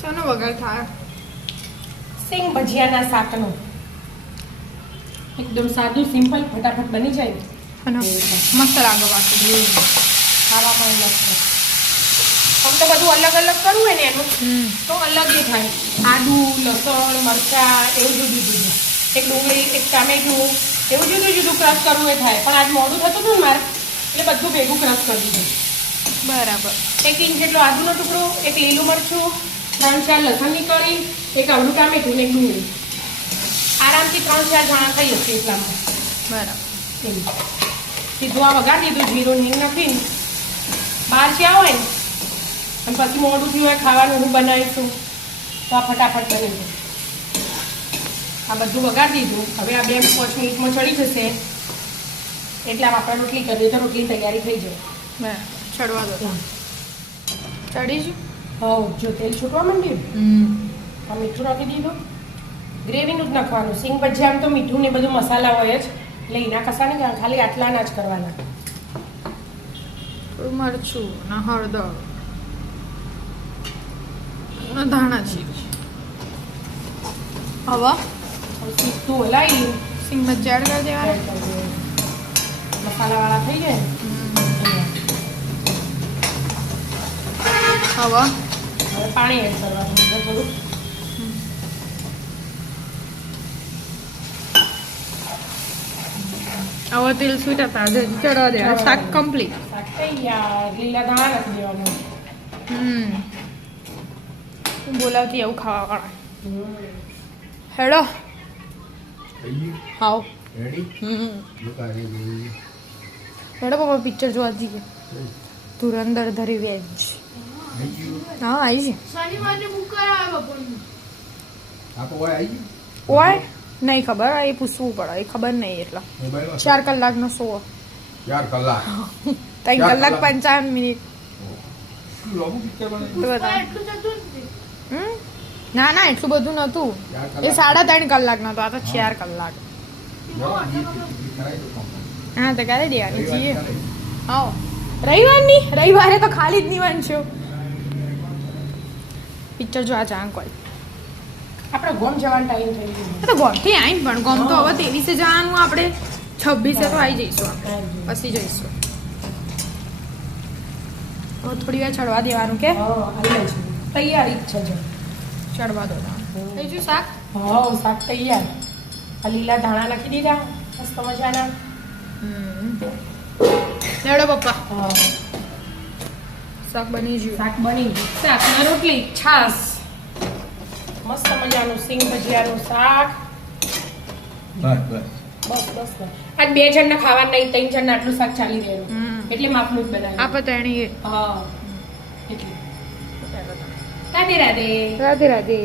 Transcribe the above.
શાનો વઘાર થાય? સિંગ ભજીયાના શાકનો. એકદમ સાદું સિમ્પલ ફટાફટ બની જાય અને મસ્ત લાગે પાછું ખાવામાં મસ્ત. આમ તો બધું અલગ અલગ કરવું હોય ને એનું તો અલગ એ થાય. આદુ લસણ મરચાં એવું જુદું જુદું, એક ડુંગળી એક ટામેટું એવું જુદું જુદું ક્રશ કરવું એ થાય. પણ આજ મોડું થતું હતું ને મારે એટલે બધું ભેગું ક્રશ કરી દીધું. બરાબર. 1 ઇંચ જેટલો આદુનો ટુકડો, એક લીલું મરચું, 3-4 લસણની કળી, એક આવડું ટામેટું ને એક ડુંગળી. આરામથી 3-4 જાણા થઈ જશે એટલામાં. બરાબર. એમ સીધું આ વઘારી દીધું, જીરું હિંગ નાખીને. બહાર જ્યાં હોય ને અને પછી મોડું થયું હોય ખાવાનું હું બનાવીશું તો આ ફટાફટ બની જાય. આ બધું વઘારી દીધું. હવે આ 2-5 મિનિટમાં ચડી જશે એટલે આપણે રોટલી કરી દઈએ તો રોટલી તૈયારી થઈ જાય. બરાબર. ચડવા દો. ચડી જ. હવ જો તેલ છૂટવા માંડ્યું. આ મીઠું નાખી દીધું. ગ્રેવીનું જ નાખવાનું. સિંગ ભજીયામાં તો મીઠું ને બધું મસાલા હોય જ એટલે એના કશા નહીં કરવાના, ખાલી આટલાના જ કરવાના. થોડું મરચું ને હળદર ને ધાણા જીરું. હવે સીધું હલાવી સિંગ ભજીયા એડ કરી દેવાના. મસાલાવાળા થઈ જાય ને. હવે હવે પાણી એડ કરવાનું એટલે થોડું. હવે તેલ સ્વીટ હતા ચડવા દેવા. શાક કમ્પ્લીટ. શાક તૈયાર. લીલા ધાણા નાખી દેવાનું. હું બોલાવતી એવું ખાવા વાળા. હેડો હાવ. હેડો પપ્પા પિક્ચર જોવા જઈએ. ધુરંધર ધ રિવેન્જ. હા આવી છે. શનિવારે બુક કરાવે બપોરનું. ઓય નહીં ખબર, એ પૂછવું પડે, એ ખબર નહીં. એટલા 4 કલાકનો શો. 4 કલાક 3 કલાક 55 મિનિટ. એટલું જતું નથી. ના ના એટલું બધું નતું. એ 3.5 કલાકનો હતો. આ તો 4 કલાક. હા તો ક્યારે દેવાની છીએ? આવો રવિવારની. રવિવારે તો ખાલી જ નહીં વાંચ્યો પિક્ચર જો. આ જાણ કોઈ આપણે ગોમ જવાનો ટાઈમ થઈ ગયો. તો ગોમથી આવીને પણ ગોમ તો હવે 23 જવાનું. આપણે 26 તો આવી જઈશું. પછી જઈશું. હવે થોડી વાર ચડવા દેવાનું કે તૈયારી જ છે જો. ચડવા દો. થઈ ગયું શાક? હા શાક તૈયાર. આ લીલા ધાણા નાખી દીધા મસ્ત મજાના. લેડો પપ્પા. હા શાક બની ગયું. શાક બની ગયું. શાકના રોટલી છાશ. મસ્ત મજાનું સિંગ ભજીયાનું શાક. બસ બસ બસ. આજ 2 જણને ખાવા નહીં, 3 જણને આટલું શાક ચાલી રહેલું એટલે માપનું જ બનાવ્યું. આપે તેણી. હા એટલે રાધે રાધે. રાધે રાધે.